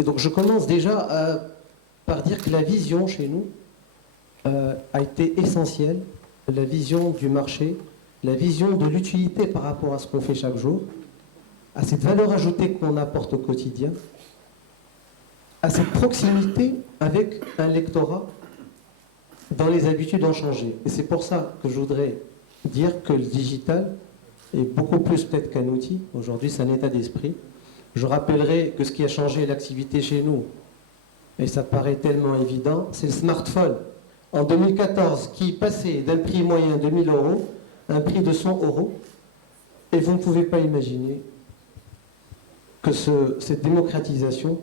Et donc je commence déjà par dire que la vision chez nous a été essentielle, la vision du marché, la vision de l'utilité par rapport à ce qu'on fait chaque jour, à cette valeur ajoutée qu'on apporte au quotidien, à cette proximité avec un lectorat dont les habitudes ont changé. Et c'est pour ça que je voudrais dire que le digital est beaucoup plus peut-être qu'un outil. Aujourd'hui, c'est un état d'esprit. Je rappellerai que ce qui a changé l'activité chez nous, et ça paraît tellement évident, c'est le smartphone. En 2014, qui passait d'un prix moyen de 1 000 € à un prix de 100 €, et vous ne pouvez pas imaginer que cette démocratisation,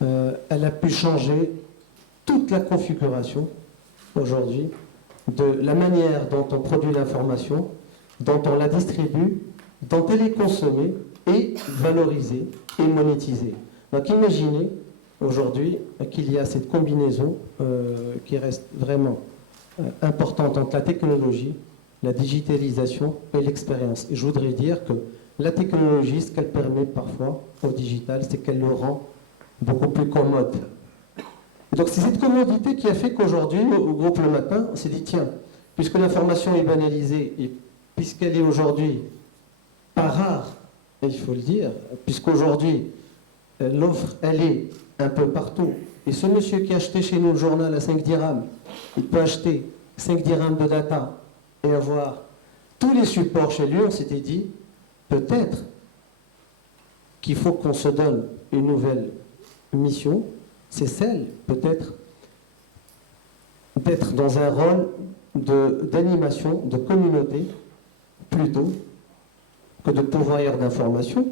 elle a pu changer toute la configuration aujourd'hui de la manière dont on produit l'information, dont on la distribue, dont elle est consommée et valorisée et monétisée. Donc imaginez aujourd'hui qu'il y a cette combinaison qui reste vraiment importante entre la technologie, la digitalisation et l'expérience. Et je voudrais dire que la technologie, ce qu'elle permet parfois au digital, c'est qu'elle le rend beaucoup plus commode. Et donc c'est cette commodité qui a fait qu'aujourd'hui, au groupe Le Matin, on s'est dit, tiens, puisque l'information est banalisée et puisqu'elle est aujourd'hui pas rare, il faut le dire, puisqu'aujourd'hui, l'offre, elle est un peu partout. Et ce monsieur qui a acheté chez nous le journal à 5 dirhams, il peut acheter 5 dirhams de data et avoir tous les supports chez lui. On s'était dit, peut-être qu'il faut qu'on se donne une nouvelle mission, c'est celle, peut-être, d'être dans un rôle d'animation, de communauté, plutôt que de pourvoyeur d'information.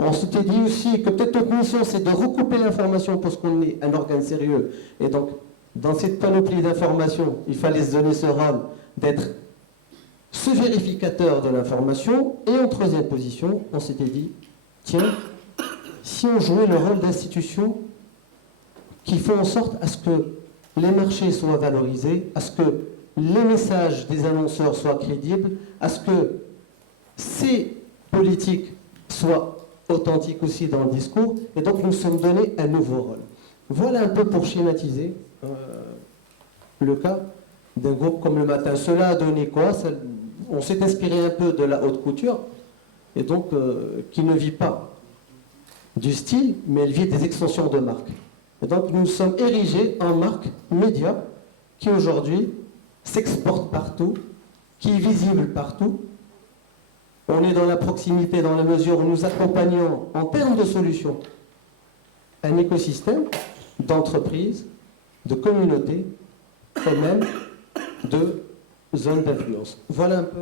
On s'était dit aussi que peut-être notre mission, c'est de recouper l'information parce qu'on est un organe sérieux. Et donc, dans cette panoplie d'informations, il fallait se donner ce rôle d'être ce vérificateur de l'information. Et en troisième position, on s'était dit, tiens, si on jouait le rôle d'institution qui font en sorte à ce que les marchés soient valorisés, à ce que les messages des annonceurs soient crédibles, à ce que ces politiques soient authentiques aussi dans le discours, et donc nous nous sommes donné un nouveau rôle. Voilà un peu pour schématiser le cas d'un groupe comme Le Matin. Cela a donné quoi? On s'est inspiré un peu de la haute couture, et donc qui ne vit pas du style, mais elle vit des extensions de marque. Et donc nous sommes érigés en marque média qui aujourd'hui s'exporte partout, qui est visible partout. On est dans la proximité dans la mesure où nous accompagnons en termes de solutions un écosystème d'entreprises, de communautés et même de zones d'influence. Voilà un peu